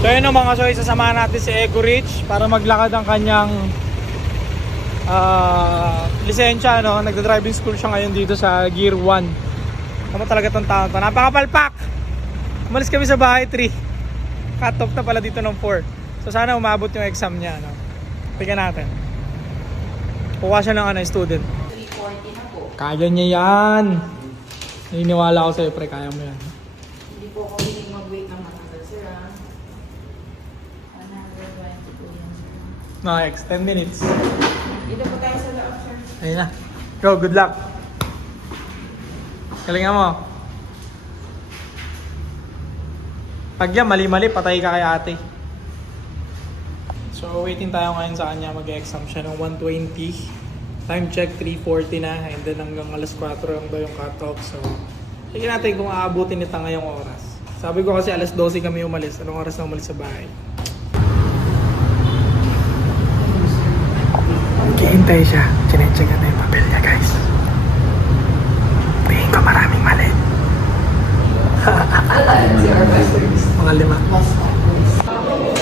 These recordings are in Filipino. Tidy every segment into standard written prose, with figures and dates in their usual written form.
So yun o mga soy, sasamahan natin si Eco Rich para maglakad ang kanyang lisensya, no? Nagda-driving school siya ngayon dito sa Gear 1. Tama talaga tong taon to. Napakapalpak! Umalis kami sa bahay 3. Cut off na pala dito ng 4. So sana umabot yung exam niya, no? Tingnan natin. Kuha siya ng student. 340 na po. Kaya niya yan. Naniniwala ako sa'yo, pre. Kaya mo yan. Hindi po ako willing mag-wait ng matagal, sir. 120 po yan, sir. Next, 10 minutes. Dito po tayo sa loob, sir. Ayun na. Go, good luck. Galingan mo. Pag yan, mali-mali, patay ka kay ate. So, waiting tayo ngayon sa kanya. Mag-exam siya ng 120. Time check, 3:40 na. And then hanggang alas 4 lang daw yung cut-off. So, tignan natin kung aabutin nito ngayong oras. Sabi ko kasi alas 12 kami umalis. Anong oras na umalis sa bahay? Hihintay siya. Chinecheck na yung papel niya, guys. Tingin ko maraming mali. Mga 5.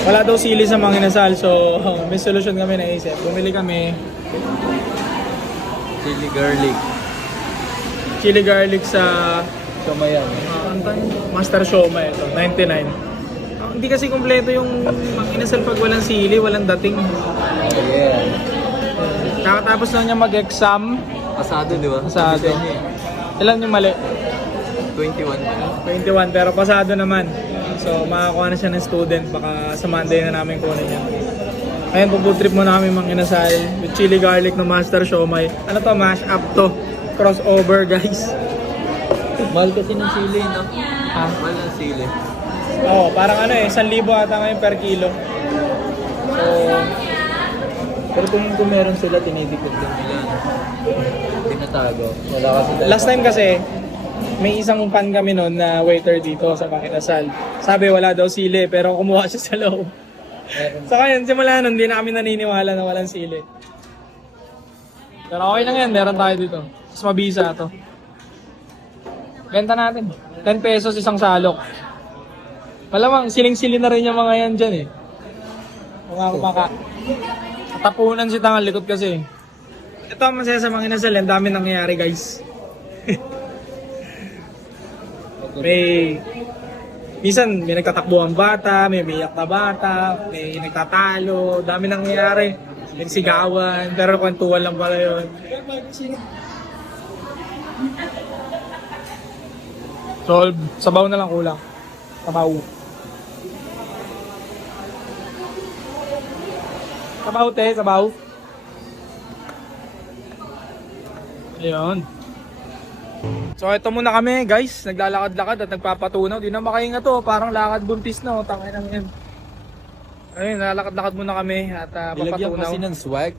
Wala daw sili sa mga inasal, so may solusyon kami naisip. Bumili kami chili garlic sa Kamayan. Master Siomai ito, 99. Hindi kasi kumpleto yung mga inasal pag walang sili, walang dating. Yeah. Kakatapos lang niya mag-exam. Pasado, di ba? Pasado. Ilan yung mali? 21. 21, pero pasado naman. So makakuha na siya ng student, baka sa Monday na namin kunin niya. Ayun, pupunta trip muna kami mga inasal with chili garlic na Master Siomai. Ano to, mash up to. Crossover, guys. Mahal kasi ng sili, no? Ha? Mahal ng sili. Oo, parang 1,000 ata ngayon per kilo. So, Pero kung meron sila, tinidikot din nila. No? Tinatago. Wala kasi last time kasi, may isang pan kami noon na waiter dito sa Makinasal. Sabi wala daw sili, pero kumuha siya sa loob. So kaya simula nun, hindi na kami naniniwala na walang sili. Pero okay lang yan, meron tayo dito. Mas mabisa to. Benta natin. 10 pesos isang salok. Malamang siling-sili na rin yung mga yan dyan eh. Mga kumaka. Tapunan si tangal likod kasi. Ito ang masaya sa Makinasal, ang dami nangyayari guys. Minsan may nagtatakbo ang bata, may umiyak na bata, may nagtatalo, dami nangyayari. Nagsigawan, pero kwentuhan lang pala yun. Solve. Sabaw na lang kulang. Sabaw. Sabaw te, sabaw. Ayun. So ito muna kami guys, naglalakad-lakad at nagpapatunaw. Di na makahinga to, parang lakad buntis na. Tangay na yan. Ayun, nalakad-lakad muna kami at Nilagyan papatunaw. kasi ng swag.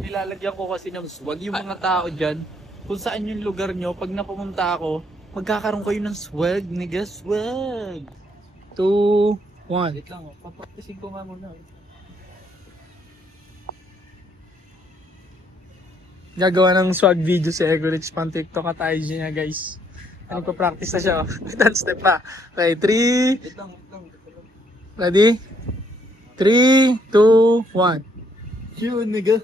Nilalagyan ko kasi ng swag. Yung mga tao dyan, kung saan yung lugar nyo, pag napumunta ako, magkakaroon kayo ng swag, nigga, swag. 2, 1. Wait lang, papaktisin ko nga muna. Gagawa ng swag video si Eco Rich pang TikTok at IG niya guys. Ano ko practice na siya. Dance step pa. Okay, 3. Wait lang, wait lang. Ready? 3, 2, 1. Yun, nigga.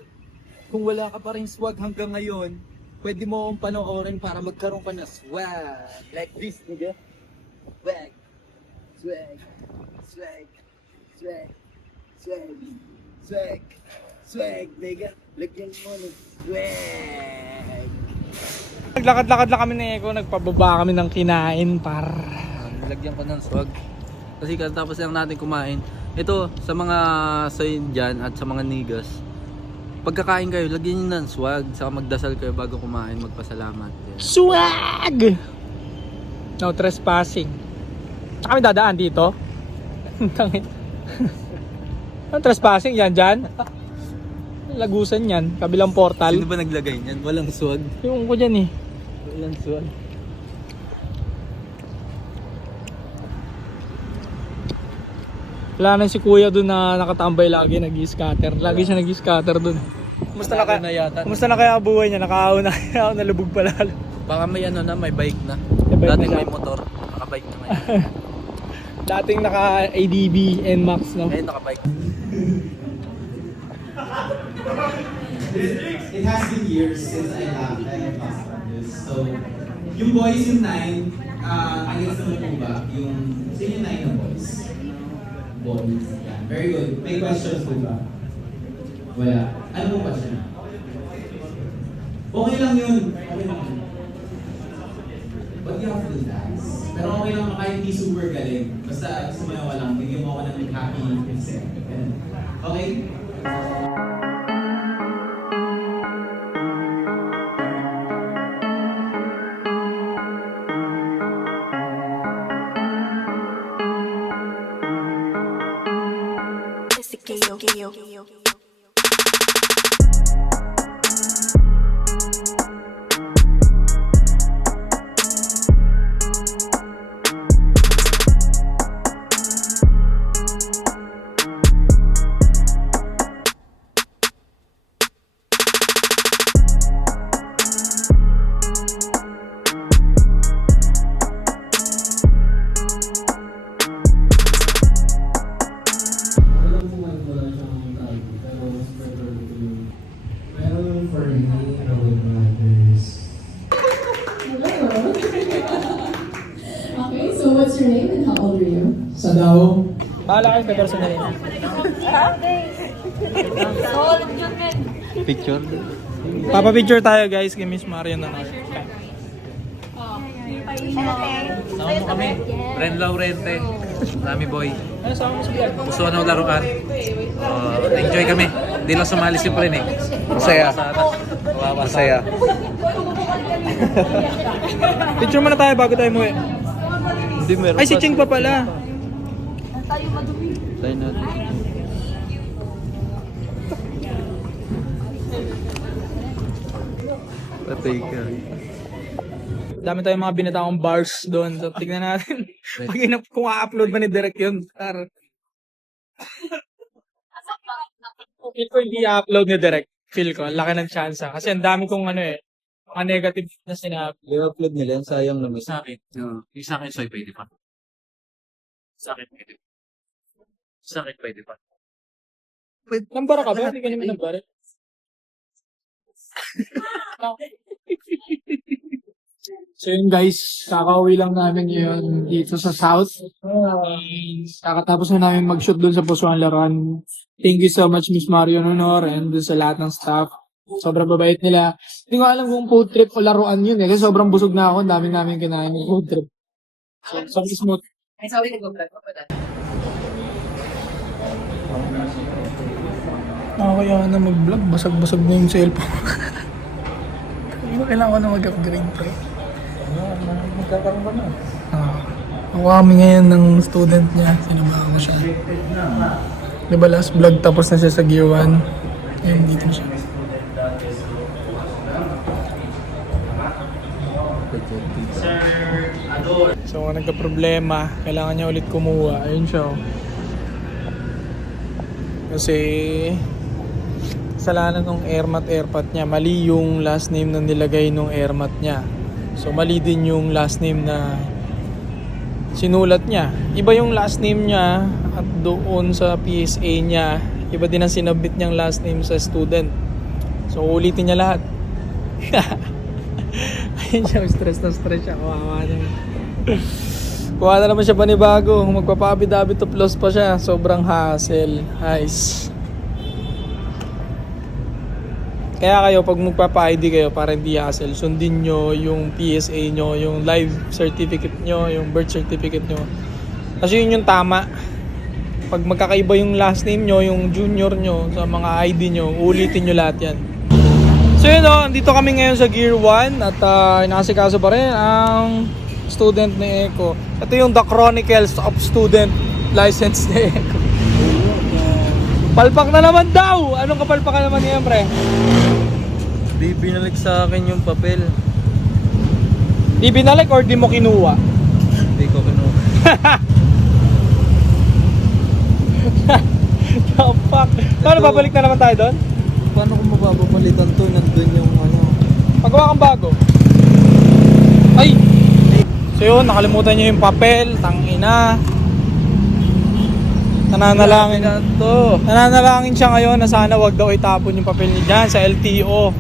Kung wala ka pa rin swag hanggang ngayon, pwede mo akong panoorin para magkaroon ka ng swag. Like this, nigga. Swag. Swag. Swag. Swag. Swag. Swag. Swag, nigga. Lagyan mo ng swag. Naglakad-lakad lang kami ni Eco. Nagpababa kami ng kinain par. Lagyan ko ng swag. Kasi katapos lang natin kumain. Ito, sa mga sayin dyan at sa mga nigas, pagkakain kayo, lagyan nyo ng swag. Saka magdasal kayo bago kumain, magpasalamat. Yeah. Swag! No trespassing. Saan kami dadaan dito? Tangin. No trespassing yan dyan? Lagusan yan, kabilang portal. Sino ba naglagay niyan? Walang swag. Yung ko dyan eh. Walang swag. Wala na si kuya dun na nakatambay lagi, nag-i-scatter. Lagi siya nag-i-scatter dun. Kumusta na kaya buhay niya? Nakaaw na kaya nalubog pa lalo. Baka may ano na, may bike na. May bike Dating na siya. may motor, nakabike na ngayon. Dating naka-ADB NMAX, no? Ngayon nakabike. It has been years since I have passed on this. So, yung boys yung 9, against naman po ba? Sino yung 9 na boys? Boys. Yeah. Very good. May questions po ba? Wala. Ano po question? Okay lang yun. Okay lang yun. But you have to dance. Pero okay lang kahit hindi super galing. Basta sumayaw ka lang. Bigyan mo ako ng happy set. Okay? Well, for me, I would rather... Hello. Okay, so what's your name and how old are you? Sa daw, Bahala kayo sa personal. Picture? Papa-picture tayo guys kay Miss Marion na natin. Sama mo kami. Ren Laurente. Rami Boy. Ano sa mo sa vlog? Gusto na laruan. Enjoy kami. Hindi lang sumali si Pren eh. Masaya. Masaya. Picture muna tayo bago tayo umuwi. Hindi meron Ay, si Ching pa pala. Tayo natin. Patay ka. Dami tayong mga binatawang bars doon. So, tignan natin. Kung a-upload ba ni Direk yun. Feel ko hindi i-upload ni Direk. Feel ko, laki ng chance. Kasi ang dami kong mga negative na sinabi. I-upload nila yan, sayang naman. Sa akin. Yung sa akin, soy pwede pa. Sa akin, pwede pa. Sa akin, pwede pa. Nambara ka ba? Hindi ka naman nambara. So yun guys, kakauwi lang namin yun dito sa South. Kakatapos na namin mag-shoot doon sa Pusuan Laruan. Thank you so much Miss Marion Honor and doon sa lahat ng staff. Sobrang babait nila. Hindi ko alam kung food trip o laruan yun eh. Kasi sobrang busog na ako. Ang dami namin kinain ng food trip. So, sobrang smooth. Ay, sabi ko, vlog ko pa dati. Kaya na mag-vlog. Basag-basag na yung cellphone. Kailangan ko na mag-upgrade pre. Magkakaroon ba na? Ako kami ngayon ng student niya. Sinamahan ko siya. Diba last vlog tapos na siya sa Gear 1. Ayun, dito siya. So kung nagka-problema, kailangan niya ulit kumuha. Ayun siya. Kasi kasalanan ng airmat niya. Mali yung last name na nilagay ng airmat niya. So mali din yung last name na sinulat niya. Iba yung last name niya at doon sa PSA niya, iba din ang sinabit niyang last name sa student. So ulitin niya lahat. Ayun siya, stress siya. Kawawa naman. Kuha na naman siya panibago. Magpapabi-dabi to plus pa siya. Sobrang hassle. Nice. Kaya kayo, pag magpapa-ID kayo para hindi hassle, sundin nyo yung PSA nyo, yung live certificate nyo, yung birth certificate nyo. Kasi yun yung tama. Pag magkakaiba yung last name nyo, yung junior nyo, sa mga ID nyo, ulitin nyo lahat yan. So yun o, andito kami ngayon sa Gear 1 at inasikaso pa rin ang student ni Eko. Ito yung The Chronicles of Student License ni Eko. Palpak na naman daw! Anong kapalpak ka naman niyan, pre? Di binalik sa akin yung papel. Di binalik or di mo kinuha? Hindi ko kinuha. The fuck? Paano babalik na naman tayo doon? Paano kung mapapapalitan to? Nandun yung ano. Pagawa kang bago. Ay! So yun, nakalimutan niyo yung papel, tangina. Nananalangin siya ngayon na sana wag daw itapon yung papel niya dyan sa LTO.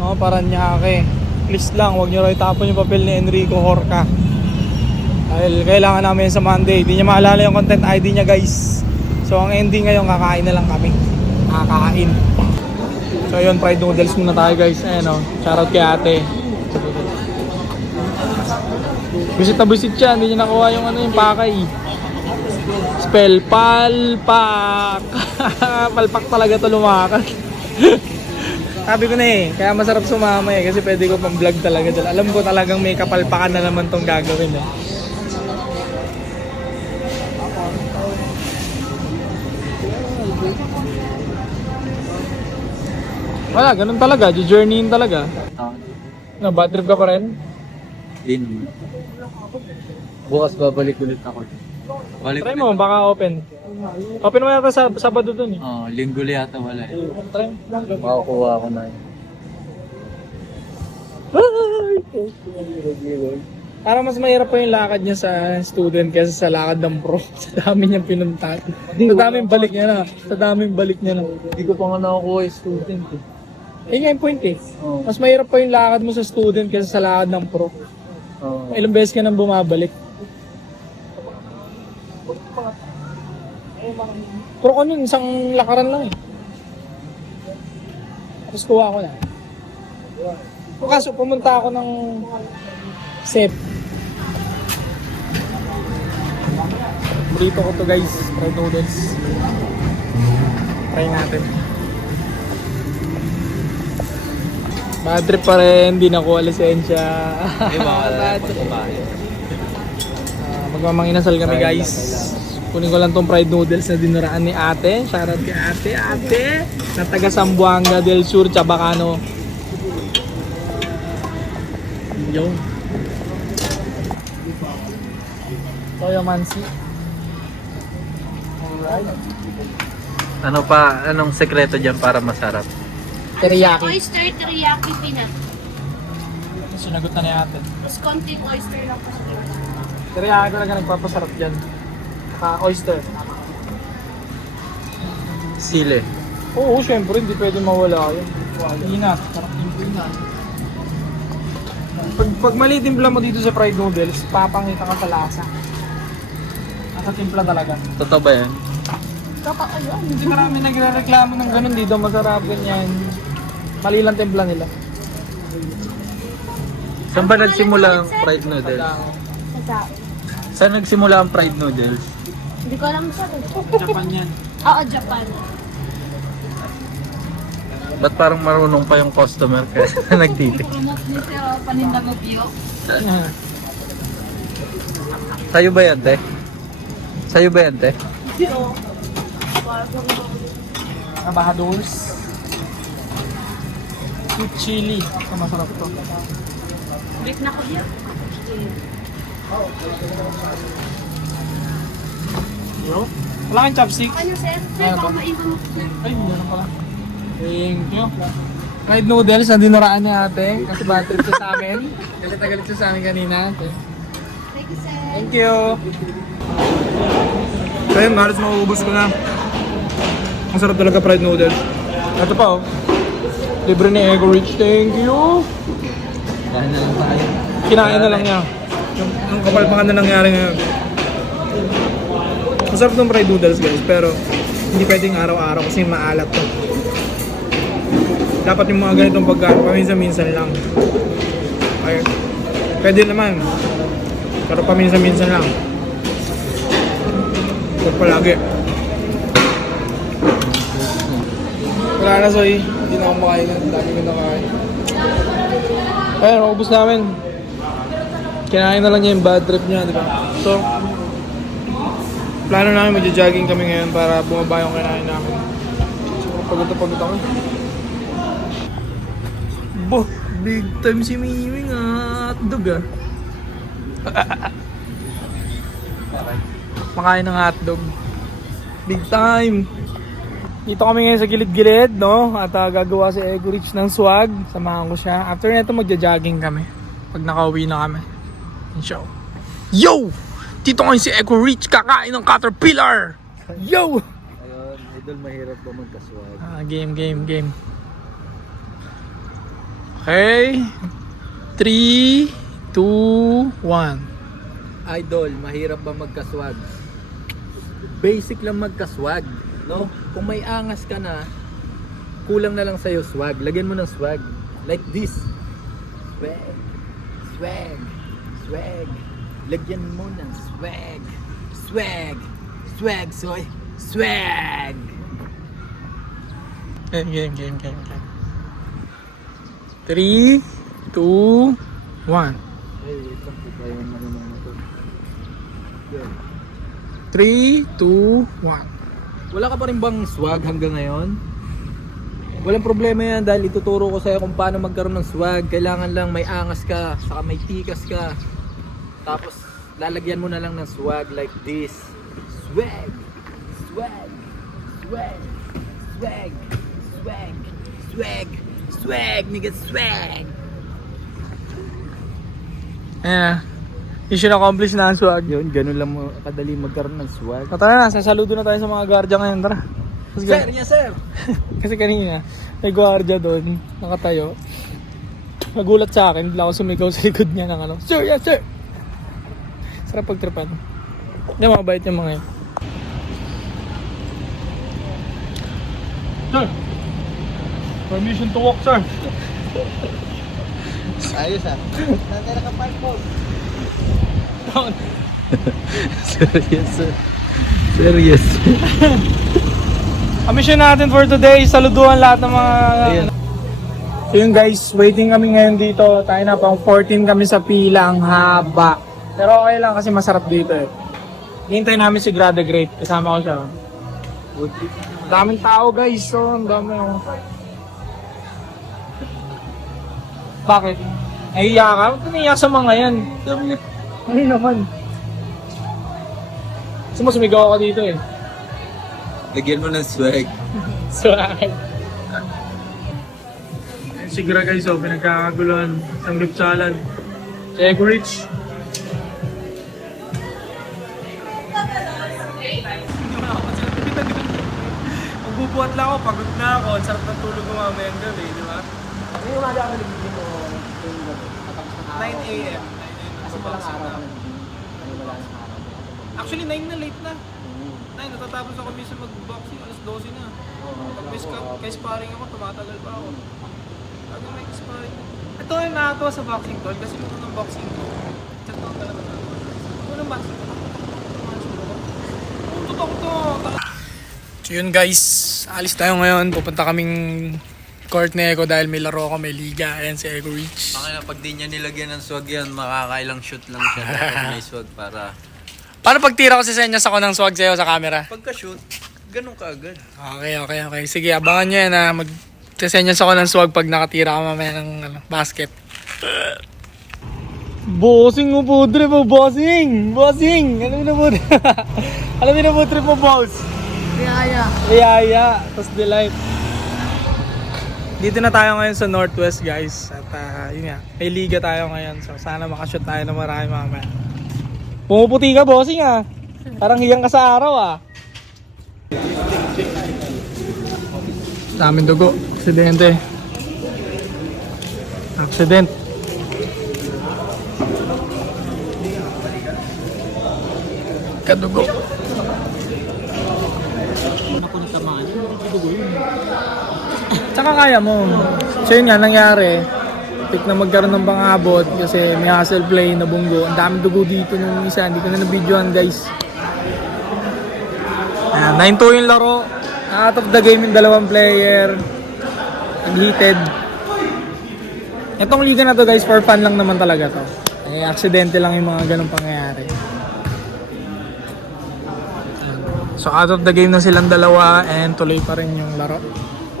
No, Paranaque. Please lang, wag niyo raw itapon yung papel ni Enrico Horca. Dahil kailangan namin sa Monday. Hindi niya maalala yung content ID niya, guys. So ang ending ngayon, kakain na lang kami. Kakain. So yun, fried noodles muna tayo, guys. Ayan o, shoutout kay ate. Bisit na bisit siya, hindi niya nakuha yung yung pakay. Spell palpak. Palpak talaga to lumakas. Sabi ko na kaya masarap sumama kasi pwede ko pang vlog talaga dyan. Alam ko talagang may kapalpakan na naman tong gagawin Wala, ganun talaga, journeying talaga. No, bad trip ka pa rin? Din. Bukas babalik ulit ako. Try mo, baka open. Open mo yata sa Sabado dun Linggo yata wala Try. Makakuha ako na Parang mas mahirap pa yung lakad niya sa student kaysa sa lakad ng pro. Sa dami niyang pinuntahan. Sa daming balik niya na. Hindi ko pa nga nakakuha yung student Yun yung point Mas mahirap pa yung lakad mo sa student kaysa sa lakad ng pro. Ilang beses ka nang bumabalik. Pro ko nun, isang lakaran lang Tapos kuha ko na. Kaso pumunta ako ng SEP. Burrito ko to, guys, fried noodles. Try natin. Bad trip pa rin, di nakuha lisensya. Bad trip. Magmamanginasal kami, guys. Kunin ko lang tong fried noodles na dinuraan ni ate. Shoutout kay ate. Na taga Zamboanga del Sur, Chabacano. Yo. Toyo Mansi. Alright. Anong sekreto dyan para masarap? Teriyaki. Oyster teriyaki peanut. Sinagot na ni ate. Mas konting oyster lang po. Teriyaki talaga nagpapasarap dyan. Oyster. Sile. Oo, syempre, hindi pwede mawala yun. Peanut. Sarap yung peanut. Pag mali timpla mo dito sa fried noodles, papangita ka sa lasa. Nasa timpla talaga. Totoo ba yan? Hindi marami nagre-reklamo ng ganun dito. Masarap ganyan. Mali lang timpla nila. Saan ba nagsimula ang fried noodles? Sa Saan nagsimula ang fried noodles? Hindi ko alam siya. Japan yan. Oo, Japan. Ba't parang marunong pa yung customer kaya nagtitik? Promote ni Sir Paninda Mobio. Sa'yo ba yan, te? Sa'yo ba yan, te? Trabajadores. With chili. Masarap to. Wait na ko yan. Yo. Wala kang chopstick? Ano, Sir? Sir, Ano baka to? maiwan mo. Ay, meron pala. Thank you. Fried noodles na dinuraan ni ate. Kasi bad trip siya sa amin. Galit na galit siya sa amin kanina. Thank you, Sir. Thank you. So yun, halos maubos ko na. Ang sarap talaga fried noodles. Ito pa libre ni Ego Rich. Thank you. Kaya na lang tayo. Kinain na lang niya. Yung kapalpakan na nangyari ngayon. Masarap ng fried noodles, guys. Pero hindi pwedeng araw-araw kasi maalat to. Dapat yung mga ganitong pagkain paminsan-minsan lang. Okay. Pwede naman. Pero paminsan-minsan lang. Huwag palagi. Wala na, Soy. Hindi na ako makain. Dami ko nakain. Kaya, naubos namin. Kinain na lang niya yung bad trip niya, di ba? So, plano namin magja-jogging kami ngayon para bumaba yung kinain namin. Pagod ako. Boh, big time si Miming hotdog Makain ng hotdog. Big time. Dito kami ngayon sa gilid-gilid, no? At gagawa si Ego Rich ng swag. Samahan ko siya. After nito magja-jogging kami. Pag nakauwi na kami. Show. Yo! Dito ngayon si Ego Rich kakain ng Caterpillar! Yo! Ayun, idol, mahirap ba magkaswag? Game. Okay. 3, 2, 1. Idol, mahirap ba magkaswag? Basic lang magkaswag, no? Kung may angas ka na, kulang na lang sa'yo swag. Lagyan mo ng swag. Like this. Swag. Lagyan mo ng swag. Swag, soy. Swag! Game. 3, 2, 1. Ay, wait lang po tayo marunong na to. Yan. 3, 2, 1. Wala ka pa rin bang swag hanggang ngayon? Walang problema yan dahil ituturo ko sa'yo kung paano magkaroon ng swag. Kailangan lang may angas ka, saka may tikas ka. Tapos lalagyan mo na lang ng swag like this. Swag, nigga, swag. Mission accomplished na ang swag. Yun, ganun lang mo kadali magkaroon ng swag. Tara na, sasaludo na tayo sa mga guardia ngayon. Tara. Sir, yes sir! Kasi kanina, may guardia doon, nakatayo. Nagulat sa akin, bigla ako sumigaw sa likod niya ng ano, Sir, yes sir! Sarap pagtripan. Hindi, mabait yung mga yun. Sir! Permission to walk, sir! Ayos ah. Nandara ka park po. Down. Serious. Ang mission natin for today, saluduhan lahat ng mga... So yun guys, waiting kami ngayon dito. Tayo na pang 14 kami sa pila, ang haba. Pero okay lang kasi masarap dito eh. Hintay namin si Grada Great, kasama ko siya. Daming tao guys, so ang dami oh. Bakit? Nahiya ka? Ba't nahiya sa mga yan? Ano naman? Sumusumigaw ako dito eh. Lagyan mo ng swag. Swag. Sigura guys, oh, pinagkakaguluhan. Sanggip salad. Si Ego Rich. Magbubuhat lang ako, pagod na ako. Ang sarap ng tulog ko mamayang gabi, di ba? Ano yung umaga ka nagiging mo? 9 a.m. Kasi walang araw ka nagiging. Actually, 9 na, late na. 9, natatapos ako minsan mag-boxing, alas 12 na. Pag may sparring ako, tumatagal pa ako. Pag may sparring. Ito yung nakatawa sa boxing tol, kasi nung unang boxing ko, chat ko talaga na. Unang boxing ko, tutok to. So yun guys, alis tayo ngayon. Pupunta kaming court na Ego dahil may laro ako, may liga. Ayan si Ego Reach. Okay na, pag di niya nilagyan ng swag yan, makakailang shoot lang siya. Dapat may swag para... Paano pag tira ko si Senyas ako ng swag sa'yo sa camera? Pagka-shoot, ganun ka agad. Okay. Sige, abangan nyo yan ha. Mag-senyas ako ng swag pag nakatira ka mamaya ng basket. Bossing mo po trip mo, bossing! Alam mo na po alam mo na po trip mo, boss! Riyaya! Tapos delight. Dito na tayo ngayon sa Northwest guys. At yun nga, may liga tayo ngayon. So sana makashoot tayo ng marami mamaya. Pumuputi ka, bossing ah. Parang hiyang ka sa araw ah. Daming dugo. Aksidente. Accident. Kadugo. Tsaka kaya mo. So yun nga, nangyari. Pick na magkaroon ng pangabot kasi may hustle play na bunggo. Ang daming dugo dito nung isa. Hindi ko na na-videoan guys. 9-2 yung laro. Out of the game yung dalawang player. Nag-heated. Itong liga na to guys, for fun lang naman talaga to. Aksidente lang yung mga ganong pangyayari. So out of the game na silang dalawa and tuloy pa rin yung laro.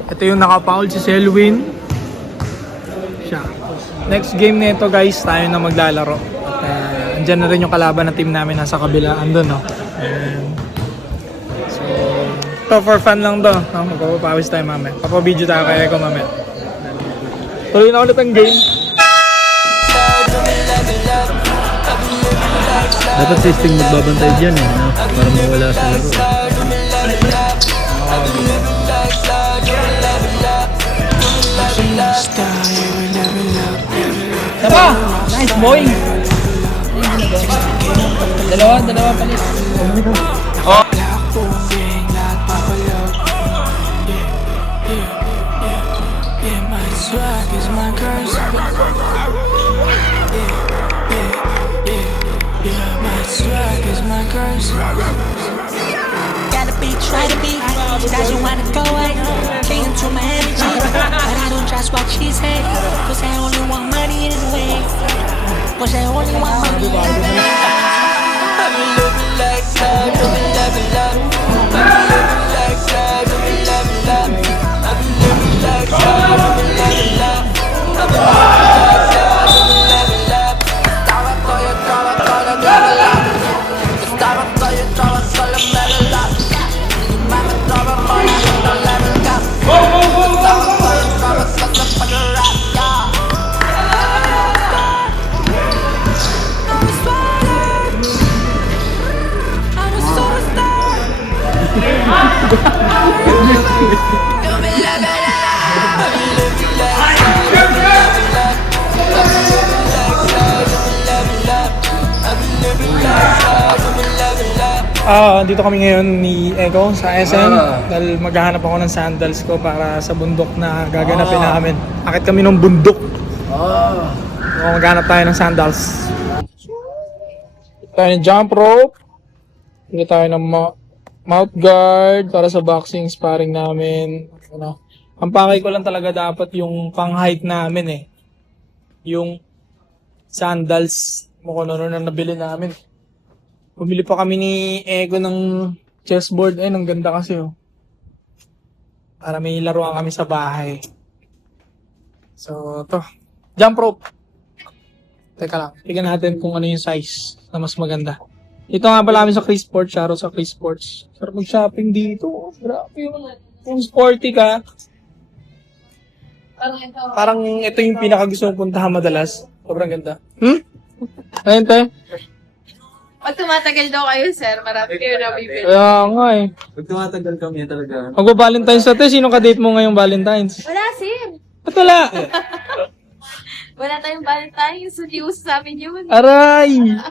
Ito yung naka-foul si Selwyn. Siya. Next game nito guys, tayo na maglalaro. At andyan na rin yung kalaban na team namin nasa kabila. Andun no. And, so, to for fun lang to. No? Magpapawis tayo mamaya. Papabideo tayo kaya ko mamaya. Tuloy na ulit ang game. Dapat system magbabantay dyan eh, no? Para mawala sa laro. boy. Dalawa palit. Gotta be, try to be, doesn't wanna go away. Came into my energy, but I don't trust what she say. Cause I only want money anyway. Cause I only want money anyway. I'm living like love, living, loving, love. I'm living like love, living, loving, love. I'm living like love, living, loving, love. I'm living like love, living, loving, love. Estaba todo yo, todo love. Estaba todo yo, todo level up. Mama, todo money, no level up. Estaba todo yo, todo fucking rap, yeah. I'm a star. I'm a superstar. You'll be living it up. I'm living like love, living love. I'm living like love, living love. I'm living like love, living love. Dito kami ngayon ni Ego sa SM dahil maghahanap ako ng sandals ko para sa bundok na gaganapin namin. Akit kami ng bundok. Maghanap tayo ng sandals. Tayo ng jump rope. Pili tayo ng mouth guard para sa boxing sparring namin. Ano? Ang pakay ko lang talaga dapat yung pang height namin eh. Yung sandals mo kung ano na nabili namin. Bumili pa kami ni Ego ng chessboard. Ayun, ang ganda kasi oh. Para may laruan kami sa bahay. So, to. Jump rope. Teka lang. Tignan natin kung ano yung size na mas maganda. Ito nga pala kami sa Chris Sports. Sharo sa Chris Sports. Sarap mag-shopping dito. Grabe yung kung sporty ka. Parang ito yung pinakagusto mong puntahan madalas. Sobrang ganda. Ayun, te. Pag tumatagal daw kayo, sir, marami kayo na bibili. Kaya nga eh. Pag tumatagal kami talaga. Magba-Valentine's na te. Sino ka-date mo ngayong Valentine's? Wala, sir. Ba't wala? Wala tayong Valentine's. Hindi uso sa amin yun. Aray!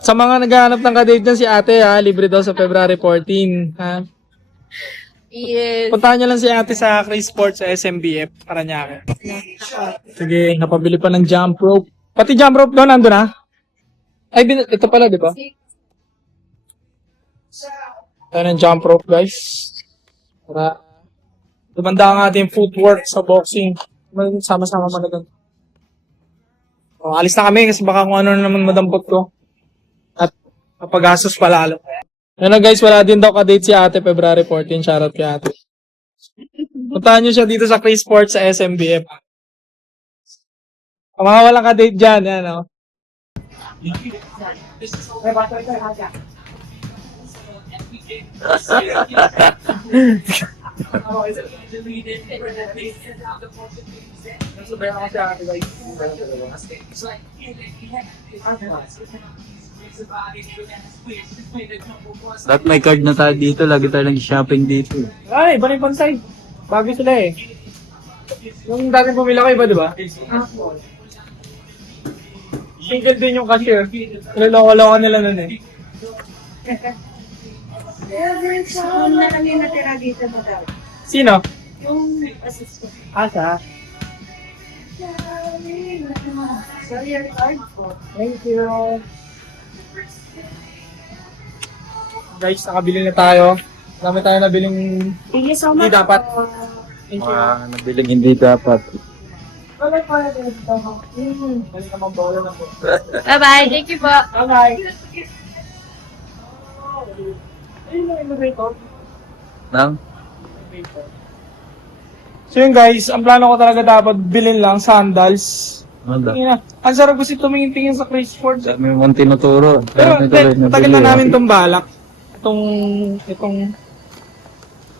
Sa mga naghahanap ng ka-date dyan, si ate ha, libre daw sa February 14. Ha? Yes. Puntahan niyo lang si ate sa Chris Sports sa SMBF, Paranaque. Sige, napabili pa ng jump rope. Pati jump rope doon, nandun na? Ay, ito pala, di ba? Ayan ang jump rope, guys. Para lumanda ang ating footwork sa boxing. Sama-sama malagang. Alis na kami kasi baka kung ano naman madampot ko. At mapagastos pa lalo. Ano guys, wala din daw ka-date si ate February 14. Shoutout kay ate. Puntahan nyo siya dito sa Chris Sports sa SMBF. Ang mga walang ka-date dyan, yan o. Dapat may card na tayo dito. Lagi tayo nag-shopping dito. Ay, iba na yung pansay. Bago sila eh. Yung dati pumila ko iba, di ba? Single din yung cashier. Niloko-loko nila nun eh. na kami natira dito mo daw. Sino? Yung assistant. Asa? So, your card po. Thank you. Guys, nakabili na tayo. Dami tayo nabiling Thank you so hindi much. dapat. Thank you. Nabiling hindi dapat. Wala pa na dito. Balik naman bola na po. Bye-bye. Thank you po. Bye-bye. Ayun na, elevator. Nang? So yun guys, ang plano ko talaga dapat bilhin lang sandals. Tingnan na. Ang sarap kasi tumingin-tingin sa Chris Sports. Dami mong tinuturo. Pero tagal na namin itong balak. Itong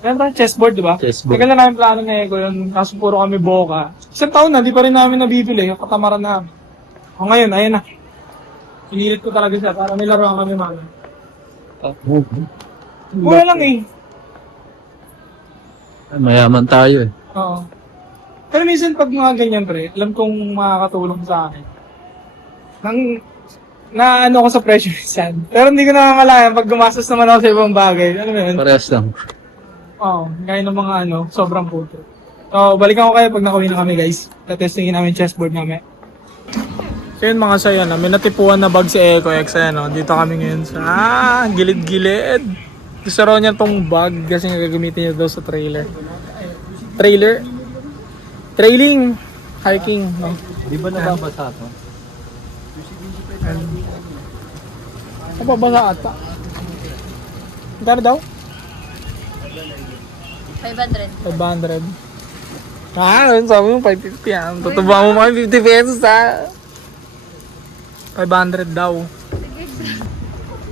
yan ba? Chessboard, di ba? Chessboard. Tagal na namin plano na Ego yun. Kaso puro kami boka. Isang taon na, di pa rin namin nabibili. Yung katamaran na. O ngayon, ayun na. Pinilit ko talaga siya para may laruan kami mga. Mura lang eh. Mayaman tayo eh. Oo. Pero minsan pag mga ganyan, pre, alam kong makakatulong sa akin. Na ano ko sa presyo minsan. Pero hindi ko nakakalayan pag gumastos naman ako sa ibang bagay. Ano mo yun? Parehas lang. Oo, gaya ng mga sobrang puto. So, balikan ko kayo pag nakawin na kami, guys. Tatestingin namin chessboard namin. So yun mga sayo na, may natipuan na bag si Eco X. Ayan, dito kami ngayon sa gilid-gilid. Gusto raw niya tong bag kasi gagamitin niya daw sa trailer. Trailing. Hiking, no? Di ba nababasa to? Nababasa ata. Magkano daw? 500. 500. Sabi mo 550 Tutubuhan mo mga 50 pesos ha. 500 daw.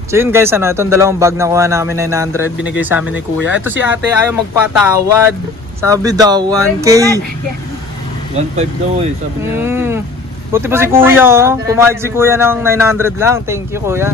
So yun guys, itong dalawang bag na kuha namin 900, binigay sa amin ni Kuya. Ito si ate ayaw magpatawad. Sabi daw 1K. 1.5 daw eh, sabi niya. Buti pa si Kuya, pumayag si Kuya ng 900 lang. Thank you Kuya.